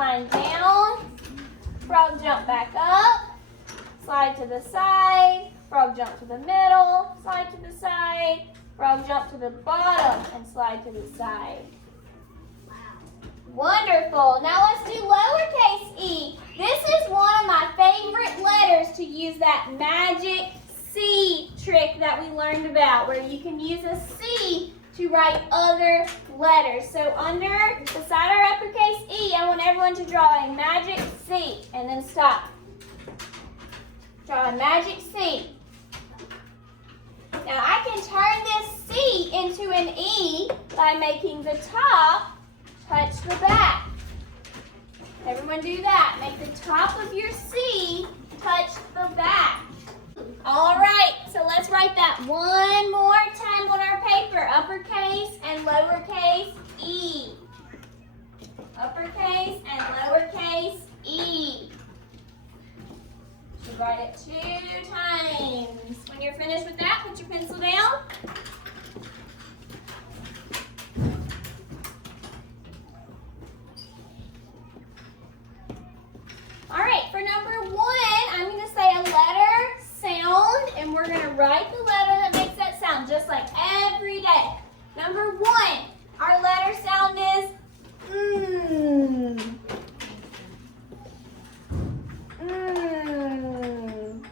line down, frog jump back up, slide to the side, frog jump to the middle, slide to the side, frog jump to the bottom, and slide to the side. Wonderful. Now let's do lowercase e. This is one of my favorite letters to use that magic C trick that we learned about, where you can use a C to write other letters. So under, beside our uppercase E, I want everyone to draw a magic C and then stop. Draw a magic C. Now I can turn this C into an E by making the top touch the back. Everyone do that. Make the top of your C touch the back. All right, so let's write that one more time on our paper. Uppercase and lowercase e. Uppercase and lowercase e. So write it 2 times. When you're finished with that, put your pencil down. All right, for number 1, I'm going to say a letter sound, and we're going to write the letter that makes that sound, just like every day. Number 1, our letter sound is mm. Mm.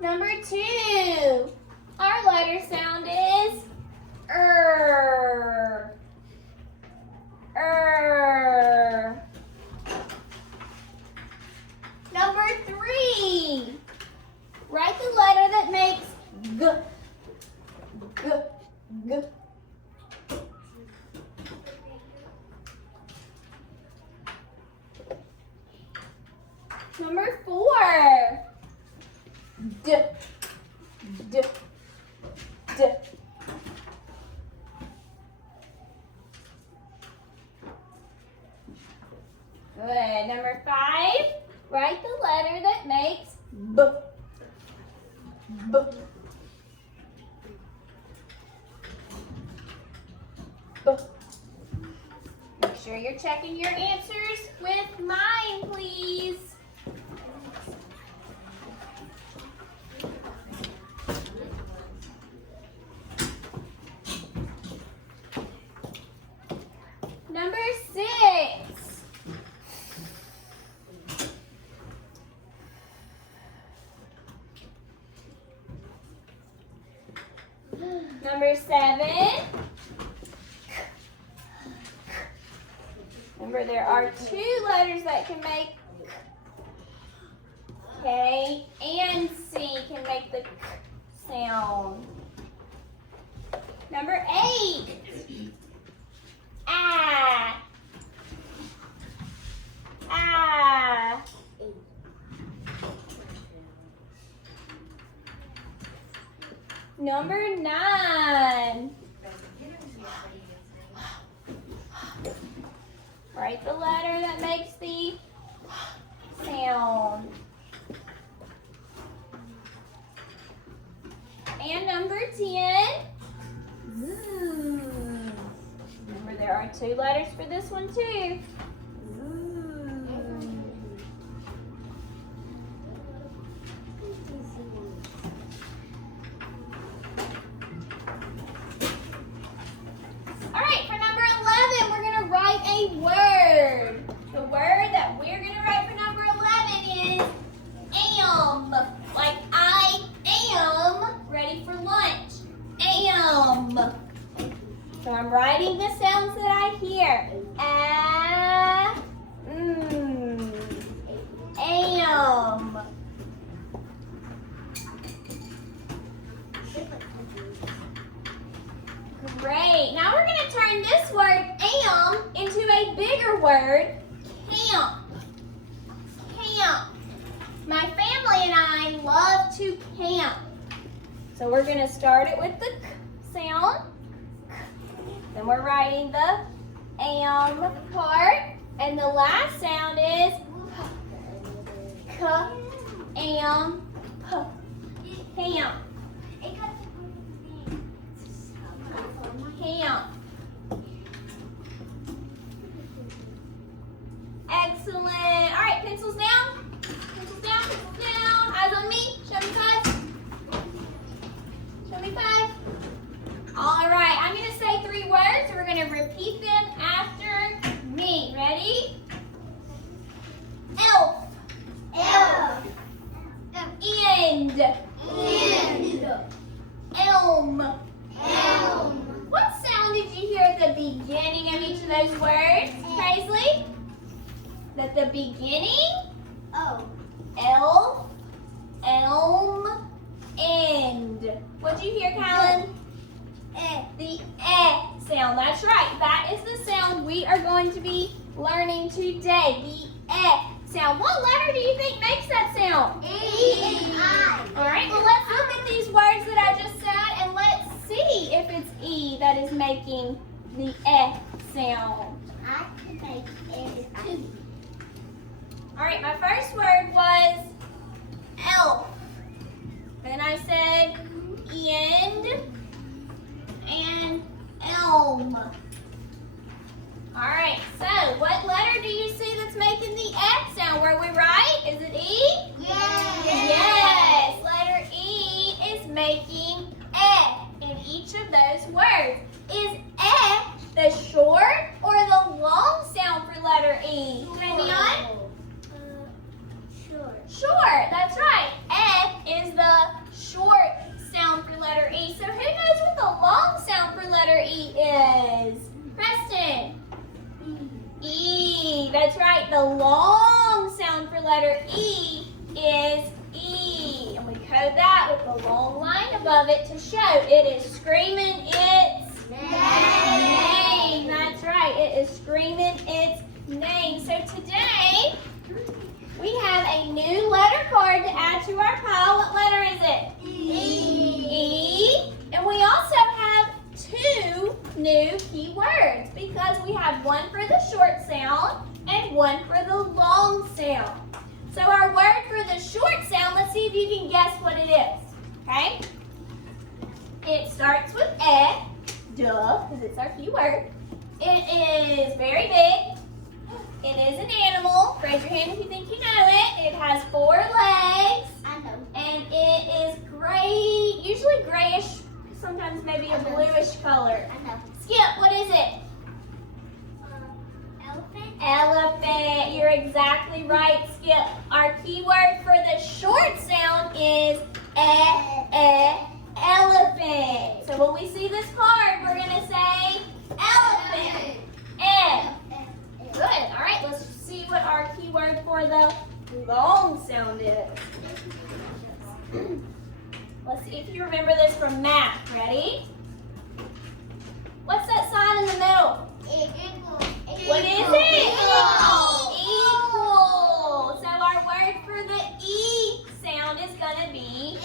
Number 2, our letter sound is Number 3, write the letter that makes g, g, g. Number 4, d, d, d. Good. Number 5, write the letter that makes b, b. B. Make sure you're checking your answers with mine, please. Number 6. Number 7. Remember, there are 2 letters that can make K and C can make the K sound. Number 8. Ah. Ah. Number 9. Write the letter that makes the sound. And number 10. Remember, there are 2 letters for this one too. All right, for number 11, we're going to write a word. The word that we're going to write for number 11 is am. Like I am ready for lunch. Am. So I'm writing the sounds that I hear. A, am. Great. Now we're going to turn this word am into a bigger word, camp. Camp. My family and I love to camp. So we're going to start it with the k sound. Then we're writing the am part. And the last sound is k, am, p. Camp. Camp. Excellent. All right, pencils down. Pencils down, pencils down. Eyes on me. Show me 5. Show me 5. All right, I'm going to say 3 words. We're going to repeat them after me. Ready? Elf. Elf. End. End. Elm. Elm. What sound did you hear at the beginning of each of those words, Paisley? At the beginning? Oh. Elf, elm, end. What'd you hear, Kylan? The sound. That's right. That is the sound we are going to be learning today. The sound. What letter do you think makes that sound? E. All right. Well, let's look at these words that I just said and let's see if it's E that is making the sound. I can make it too. All right. My first word was elf. Then I said end and elm. All right, so what letter do you see that's making the sound? Were we right? Is it E? Yes. Yes. Letter E is making in each of those words. Is the short or the long sound for letter E? Davion? Short. Short, that's right. Is the short sound for letter E. So who knows what the long sound for letter E is? Preston. E. That's right. The long sound for letter E is E. And we code that with the long line above it to show it is screaming its name. That's right. It is screaming its name. So today we have a new letter card to add to our pile. What letter is it? E. And we also have 2 new key words because we have one for the short sound and one for the long sound. So our word for the short sound, let's see if you can guess what it is. Okay? It starts with duh, because it's our key word. It is very big. It is an animal. Raise your hand if you think you know it. It has 4 legs. I know. And it is gray, usually grayish, sometimes maybe a bluish color. I know. Skip, what is it? Elephant. Elephant. You're exactly right, Skip. Our key word for the short sound is elephant. So when we see this card, we're going to say elephant. Good. All right, let's see what our key word for the long sound is. Let's see if you remember this from math. Ready? What's that sign in the middle? Equal. What is it? Equal. So our word for the E sound is going to be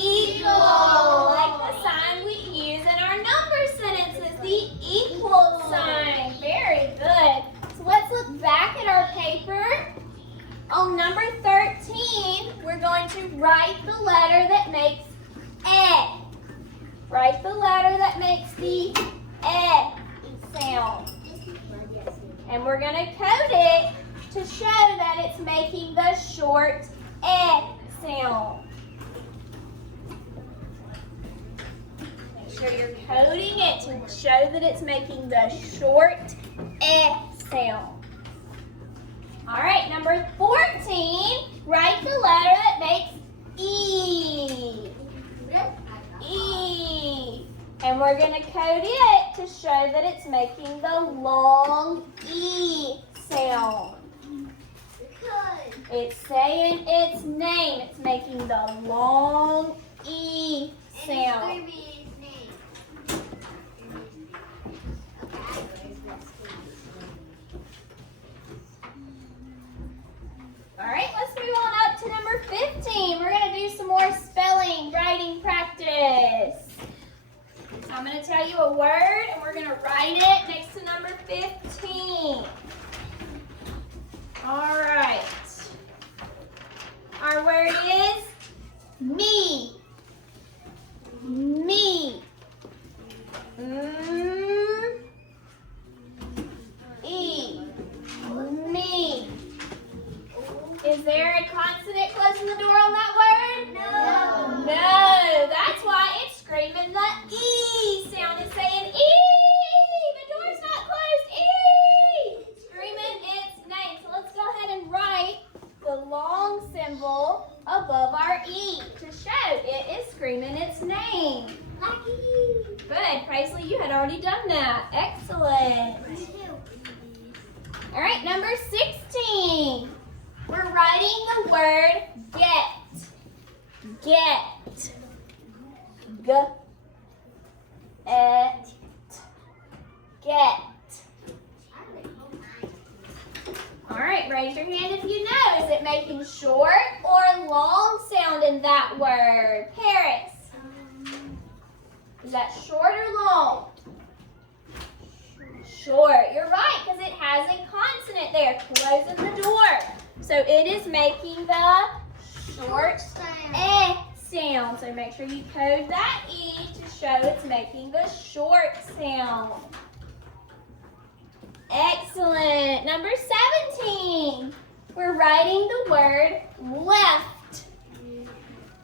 equal. Like the sign we use in our number sentences, the equal sign. Very good. So let's look back at our paper. On number 13, we're going to write the letter that makes Write the letter that makes the sound. And we're going to code it to show that it's making the short sound. Make sure you're coding it to show that it's making the short sound. All right, number 14, write the letter that makes E. E. And we're going to code it to show that it's making the long E sound. It's saying its name. It's making the long E sound. All right, let's move on up to number 15. We're going to do some more spelling, writing practice. So I'm going to tell you a word, and we're going to write it next to number 15. All right. Our word is me. Me. Is there a consonant closing the door on that word? No. No, that's why it's screaming the E sound. It's saying E. The door's not closed. E. Screaming its name. So let's go ahead and write the long symbol above our E to show it is screaming its name. Lucky. Good, Paisley, you had already done that. Excellent. All right, number 16. We're writing the word get. Get. G. Et. Get. All right, raise your hand if you know. Is it making short or long sound in that word? Paris. Is that short or long? Short. You're right, because it has a consonant there, closing the door. So it is making the short eh sound. So make sure you code that E to show it's making the short sound. Excellent. Number 17. We're writing the word left.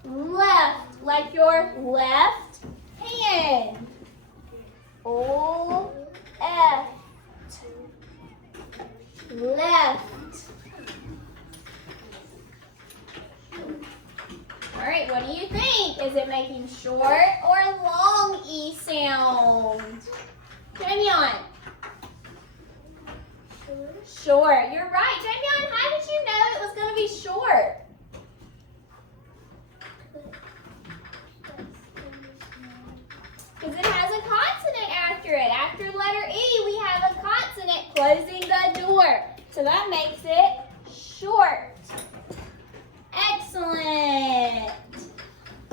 Left, like your left hand. O F. Left. All right, what do you think? Is it making short or long E sound? Jamyon. Short. You're right. Jamyon, how did you know it was going to be short? Because it has a consonant after it. After letter E, we have a consonant closing the door. So that makes it short. Excellent.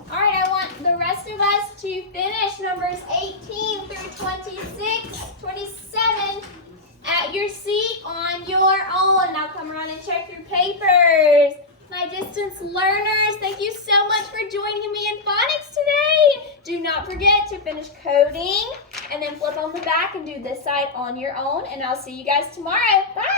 All right, I want the rest of us to finish numbers 18 through 26, 27 at your seat on your own. Now come around and check your papers. My distance learners, thank you so much for joining me in phonics today. Do not forget to finish coding and then flip on the back and do this side on your own. And I'll see you guys tomorrow. Bye.